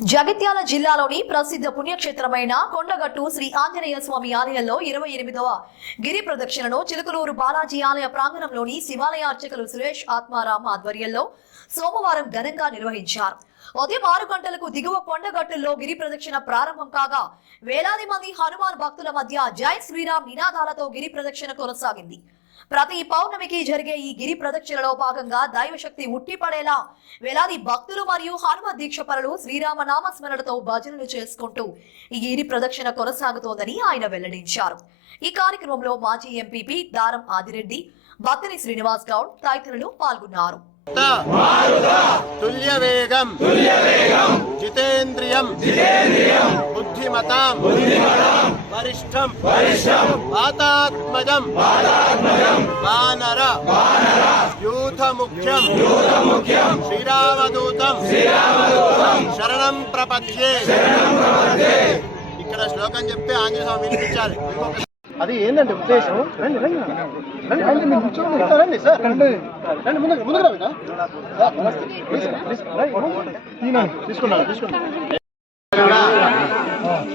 జగిత్యాల జిల్లాలోని ప్రసిద్ధ పుణ్యక్షేత్రమైన కొండగట్టు శ్రీ ఆంజనేయ స్వామి ఆలయంలో 28వ గిరి ప్రదక్షిణను చిలుకలూరు బాలాజీ ఆలయ ప్రాంగణంలోని శివాలయ అర్చకులు సురేష్ ఆత్మారాం ఆధ్వర్యంలో సోమవారం ఘనంగా నిర్వహించారు. ఉదయం 6 గంటలకు దిగువ కొండగట్టుల్లో గిరి ప్రదక్షిణ ప్రారంభం కాగా వేలాది మంది హనుమాన్ భక్తుల మధ్య జై శ్రీరామ్ నినాదాలతో గిరి ప్రదక్షిణ కొనసాగింది. ప్రతి పౌర్ణమికి జరిగే ఈ గిరి ప్రదక్షిణలో భాగంగా దైవశక్తి ఉట్టిపడేలా వేలాది భక్తులు మరియు హనుమ దీక్షపరులు శ్రీరామ నామస్మరణతో భజనలు చేసుకుంటూ ఈ గిరి ప్రదక్షిణ కొనసాగుతోందని ఆయన వెల్లడించారు. ఈ కార్యక్రమంలో మాజీ ఎంపీపీ దారం ఆదిరెడ్డి, బత్తిని శ్రీనివాస్ గౌడ్ తదితరులు పాల్గొన్నారు. తుల్యవేగం జితేంద్రియం బుద్ధిమతాం వరిష్టం వాతాత్మజం వానర యూథముఖ్యం శ్రీరామదూతం శరణం ప్రపద్యే. ఇక్కడ శ్లోకం చెప్తే ఆంజనేయ స్వామి వినిపించాలి. అది ఏంటంటే ఉద్దేశం. రండి రండి రండి రండి మీరు కూర్చోండి. రండి సార్ రండి రండి ముందుకు రండి.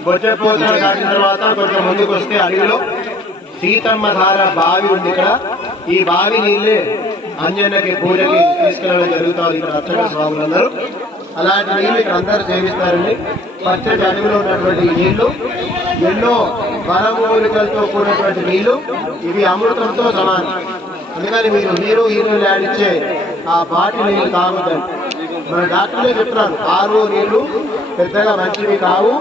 బొజ్జపోతలు దాటిన తర్వాత కొంచెం ముందుకు వస్తే అడవిలో సీతమ్మ ధార బావి ఉంది. ఇక్కడ ఈ బావి నీళ్ళే అంజన్నకి పూజకి తీసుకెళ్ళడం జరుగుతుంది. ఇక్కడ అర్చక స్వాములందరూ అలాంటి నీళ్ళు ఇక్కడ అందరూ సేవిస్తారండి. పచ్చటి అడవిలో ఉన్నటువంటి నీళ్లు ఎన్నో వనమూలికలతో కూడినటువంటి నీళ్లు, ఇవి అమృతంతో సమానం. అందుకని మీరు నీరు ఆడిచ్చే ఆ బాటి నీళ్లు తాగుతారు. మన డాక్టర్లే చెప్తున్నారు ఆరు నీళ్లు పెద్దగా మంచివి కావు,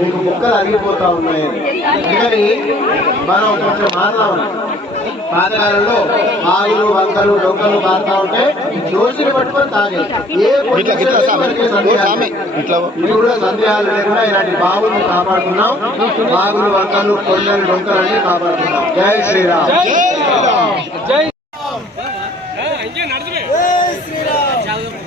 మీకు ముక్కలు అరిగిపోతా ఉన్నాయి. అందుకని మనం కొంచెం మారుతాం. పాతకాలంలో బాగులు వంకలు డొంకలు మారుతా ఉంటే జోసిని పట్టుకొని తాగేది. ఇప్పుడు కూడా సందేహాలు లేకుండా ఇలాంటి బావులను కాపాడుతున్నాం. బాగులు వంకలు కొండలు డొంకలన్నీ కాపాడుతున్నాం. జై శ్రీరామ్. జై శ్రీరామ్.